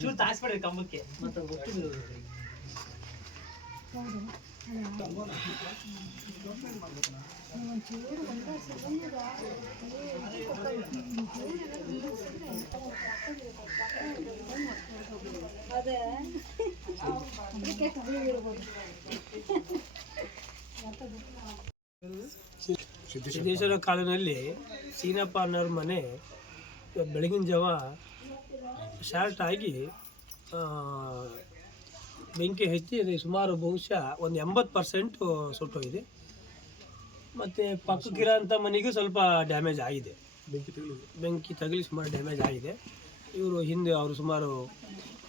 ಚೂರು ತಾಯಿಸ್ಬೇಡಿ ಕಂಬಕ್ಕೆ ಮತ್ತೆ ಸಿದ್ದೇಶ್ವರ ಕಾಲೋನಿಯಲ್ಲಿ ಸೀನಪ್ಪ ಅನ್ನೋರ ಮನೆ ಬೆಳಗಿನ ಜಾವ ಶಾರ್ಟ್ ಆಗಿ ಬೆಂಕಿ ಹಚ್ಚಿ ಅದು ಸುಮಾರು ಬಹುಶಃ ಒಂದು 80% ಸುಟ್ಟೋಗಿದೆ. ಮತ್ತು ಪಕ್ಕಕ್ಕಿರೋಂಥ ಮನೆಗೂ ಸ್ವಲ್ಪ ಡ್ಯಾಮೇಜ್ ಆಗಿದೆ, ಬೆಂಕಿ ತಗಲಿ ಸುಮಾರು ಡ್ಯಾಮೇಜ್ ಆಗಿದೆ. ಇವರು ಹಿಂದೆ ಅವರು ಸುಮಾರು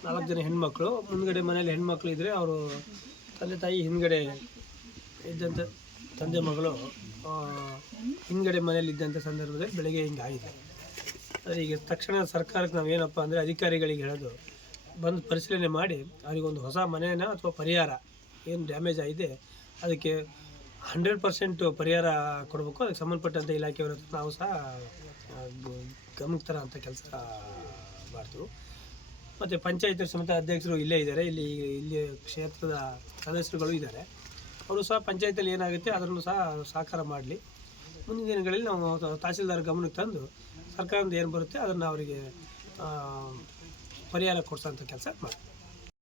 4 ಜನ ಹೆಣ್ಮಕ್ಳು, ಮುಂದ್ಗಡೆ ಮನೇಲಿ ಹೆಣ್ಮಕ್ಳು ಇದ್ದರೆ ಅವರು ತಂದೆ ತಾಯಿ ಹಿಂದ್ಗಡೆ ಇದ್ದಂಥ ತಂದೆ ಮಗಳು ಹಿಂದ್ಗಡೆ ಮನೇಲಿ ಇದ್ದಂಥ ಸಂದರ್ಭದಲ್ಲಿ ಬೆಳಗ್ಗೆ ಹಿಂಗೆ ಆಗಿದೆ. ಆದರೆ ಈಗ ತಕ್ಷಣ ಸರ್ಕಾರಕ್ಕೆ ನಾವು ಏನಪ್ಪ ಅಂದರೆ ಅಧಿಕಾರಿಗಳಿಗೆ ಹೇಳೋದು, ಬಂದು ಪರಿಶೀಲನೆ ಮಾಡಿ ಅವರಿಗೊಂದು ಹೊಸ ಮನೆನ ಅಥವಾ ಪರಿಹಾರ ಏನು ಡ್ಯಾಮೇಜ್ ಆಗಿದೆ ಅದಕ್ಕೆ 100% ಪರಿಹಾರ ಕೊಡಬೇಕು. ಅದಕ್ಕೆ ಸಂಬಂಧಪಟ್ಟಂಥ ಇಲಾಖೆಯವರ ಹತ್ರ ನಾವು ಸಹ ಗಮನಕ್ಕೆ ತರೋ ಅಂಥ ಕೆಲಸ ಮಾಡ್ತೀವಿ. ಮತ್ತು ಪಂಚಾಯತ್ ಸಮಿತಿ ಅಧ್ಯಕ್ಷರು ಇಲ್ಲೇ ಇದ್ದಾರೆ, ಇಲ್ಲಿ ಕ್ಷೇತ್ರದ ಸದಸ್ಯರುಗಳು ಇದ್ದಾರೆ. ಅವರು ಸಹ ಪಂಚಾಯತಲ್ಲಿ ಏನಾಗುತ್ತೆ ಅದನ್ನು ಸಹ ಸಹಕಾರ ಮಾಡಲಿ. ಮುಂದಿನ ದಿನಗಳಲ್ಲಿ ನಾವು ತಹಸೀಲ್ದಾರ್ ಗಮನಕ್ಕೆ ತಂದು ಸರ್ಕಾರದಿಂದ ಏನು ಬರುತ್ತೆ ಅದನ್ನು ಅವರಿಗೆ ಪರಿಹಾರ ಕೊಡಿಸೋಂಥ ಕೆಲಸ ಮಾಡ್ತೀವಿ.